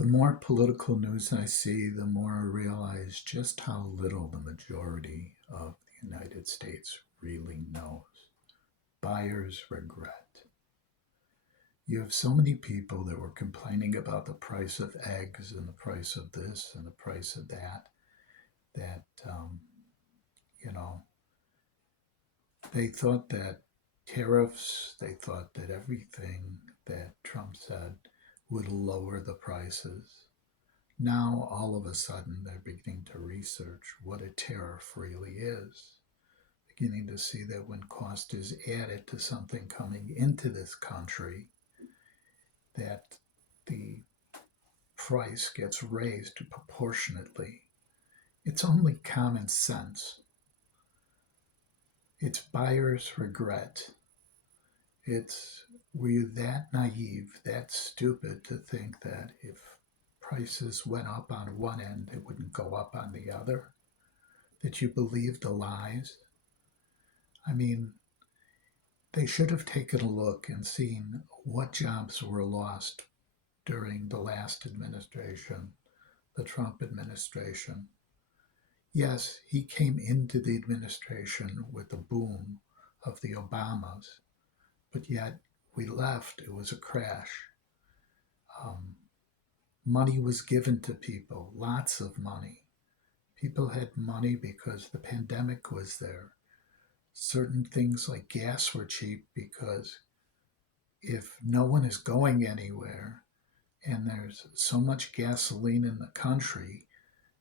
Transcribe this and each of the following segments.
The more political news I see, the more I realize just how little the majority of the United States really knows. Buyer's regret. You have so many people that were complaining about the price of eggs and the price of this and the price of that, that, you know, they thought that tariffs, they thought that everything that Trump said would lower the prices. Now, all of a sudden, they're beginning to research what a tariff really is. Beginning to see that when cost is added to something coming into this country, that the price gets raised proportionately. It's only common sense. It's buyer's regret. It's were you that naive, that stupid to think that if prices went up on one end, it wouldn't go up on the other? That you believed the lies? I mean, they should have taken a look and seen what jobs were lost during the last administration, the Trump administration. Yes, he came into the administration with the boom of the Obamas, but yet we left, it was a crash. Um, Money was given to people, lots of money. People had money because the pandemic was there. Certain things like gas were cheap because if no one is going anywhere and there's so much gasoline in the country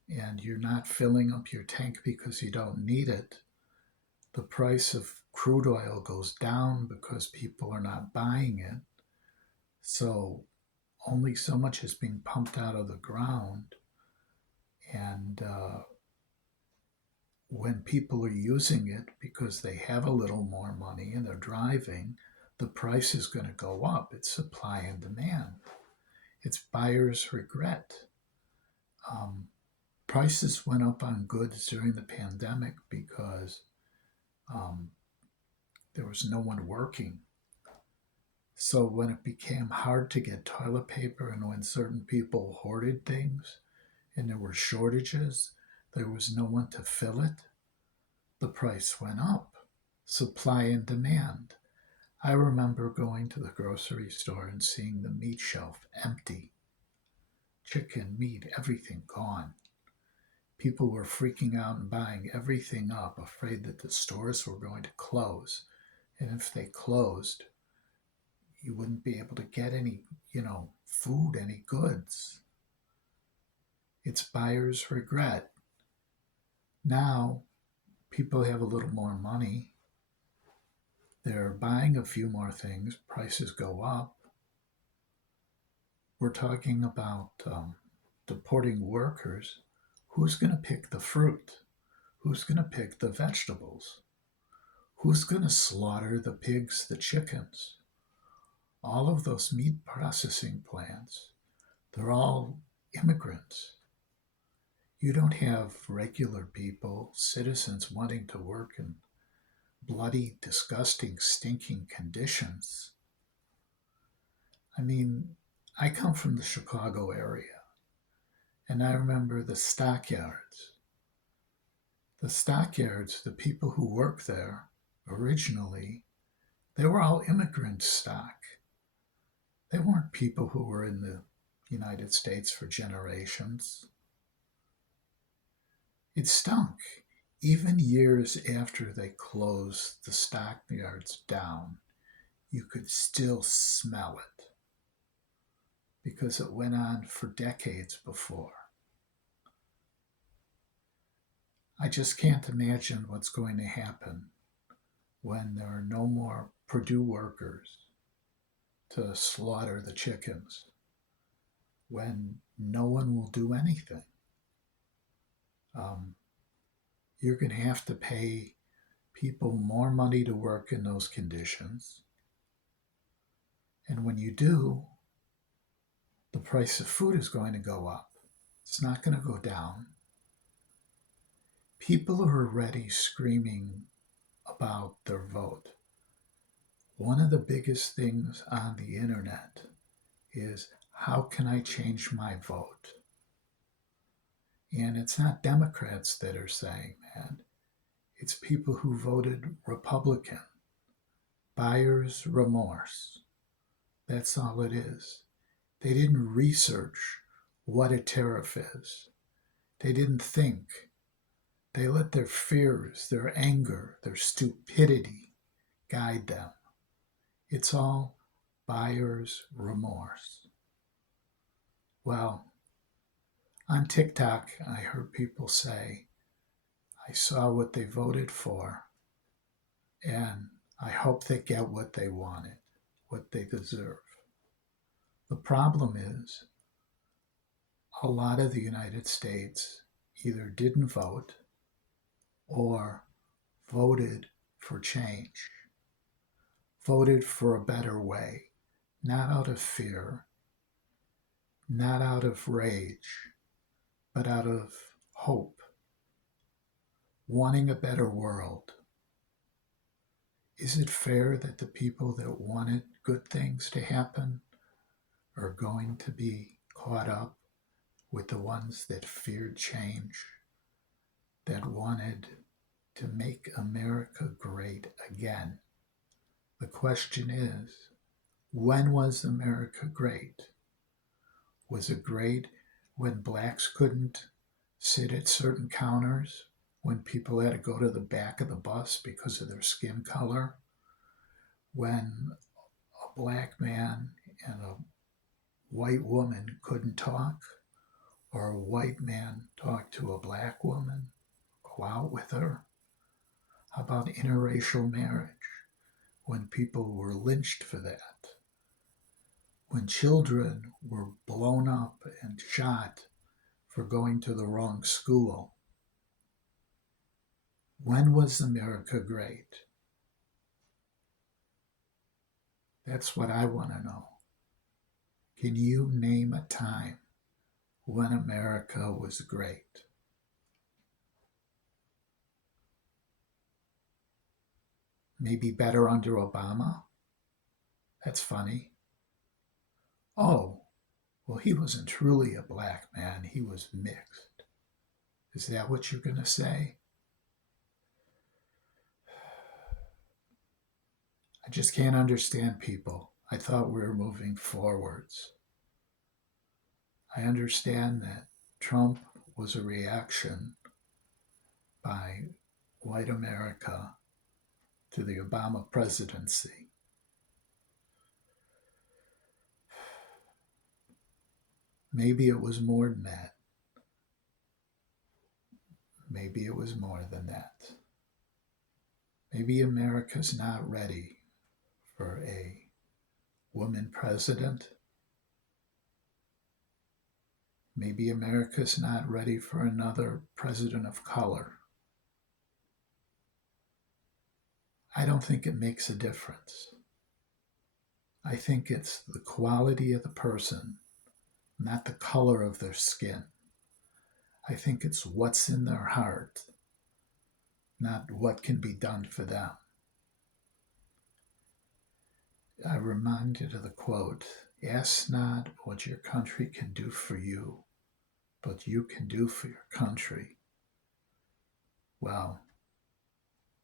and you're not filling up your tank because you don't need it, the price of crude oil goes down because people are not buying it. So only so much is being pumped out of the ground. And when people are using it because they have a little more money and they're driving, the price is going to go up. It's supply and demand. It's buyer's regret. Um, Prices went up on goods during the pandemic because um, there was no one working. So when it became hard to get toilet paper and when certain people hoarded things and there were shortages, there was no one to fill it, the price went up. Supply and demand. I remember going to the grocery store and seeing the meat shelf empty. Chicken, meat, everything gone. People were freaking out and buying everything up, afraid that the stores were going to close. And if they closed, you wouldn't be able to get any, food, any goods. It's buyer's regret. Now, people have a little more money. They're buying a few more things. Prices go up. We're talking about deporting workers. Who's going to pick the fruit? Who's going to pick the vegetables? Who's going to slaughter the pigs, the chickens? All of those meat processing plants, they're all immigrants. You don't have regular people, citizens wanting to work in bloody, disgusting, stinking conditions. I mean, I come from the Chicago area, and I remember the stockyards. The stockyards, the people who work there originally, they were all immigrant stock. They weren't people who were in the United States for generations. It stunk. Even years after they closed the stockyards down, you could still smell it because it went on for decades before. I just can't imagine what's going to happen when there are no more Purdue workers to slaughter the chickens, when no one will do anything. Um, you're going to have to pay people more money to work in those conditions. And when you do, the price of food is going to go up. It's not going to go down. People are already screaming about their vote. One of the biggest things on the internet is how can I change my vote? And it's not Democrats that are saying that. It's people who voted Republican. Buyer's remorse. That's all it is. They didn't research what a tariff is. They didn't think. They let their fears, their anger, their stupidity guide them. It's all buyer's remorse. Well, on TikTok, I heard people say, I saw what they voted for, and I hope they get what they wanted, what they deserve. The problem is, a lot of the United States either didn't vote or voted for change, voted for a better way, not out of fear, not out of rage, but out of hope, wanting a better world. Is it fair that the people that wanted good things to happen are going to be caught up with the ones that feared change, that wanted to make America great again? The question is, when was America great? Was it great when blacks couldn't sit at certain counters, when people had to go to the back of the bus because of their skin color, when a black man and a white woman couldn't talk, or a white man talk to a black woman, go out with her? How about interracial marriage, when people were lynched for that? When children were blown up and shot for going to the wrong school? When was America great? That's what I want to know. Can you name a time when America was great? Maybe better under Obama? That's funny. Oh, well, he wasn't truly a black man. He was mixed. Is that what you're going to say? I just can't understand people. I thought we were moving forwards. I understand that Trump was a reaction by white America to the Obama presidency. Maybe it was more than that. Maybe it was more than that. Maybe America's not ready for a woman president. Maybe America's not ready for another president of color. I don't think it makes a difference. I think it's the quality of the person, not the color of their skin. I think it's what's in their heart, not what can be done for them. I'm reminded of the quote, ask not what your country can do for you, but you can do for your country. Well,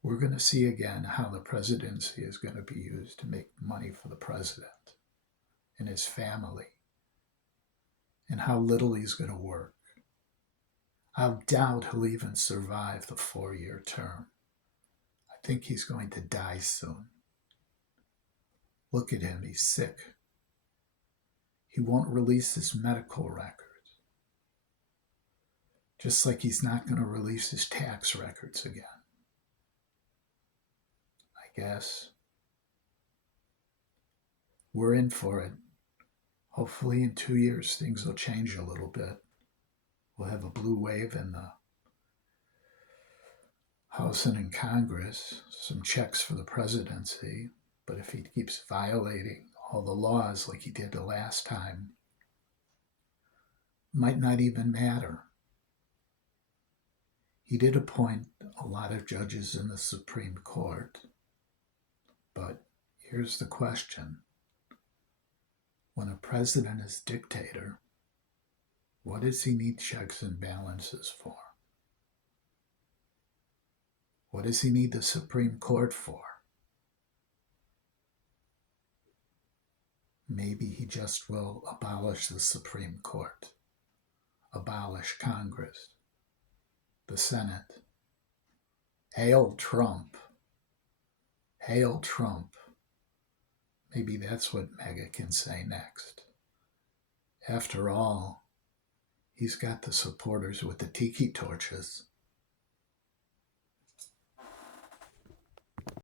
we're going to see again how the presidency is going to be used to make money for the president and his family, and how little he's going to work. I doubt he'll even survive the 4-year term. I think he's going to die soon. Look at him, he's sick. He won't release his medical records. Just like he's not going to release his tax records again. I guess we're in for it. Hopefully in 2 years things will change a little bit. We'll have a blue wave in the House and in Congress, some checks for the presidency. But if he keeps violating all the laws like he did the last time, might not even matter. He did appoint a lot of judges in the Supreme Court. But here's the question. When a president is dictator, what does he need checks and balances for? What does he need the Supreme Court for? Maybe he just will abolish the Supreme Court, abolish Congress, the Senate. Hail Trump. Hail Trump. Maybe that's what MAGA can say next. After all, he's got the supporters with the tiki torches.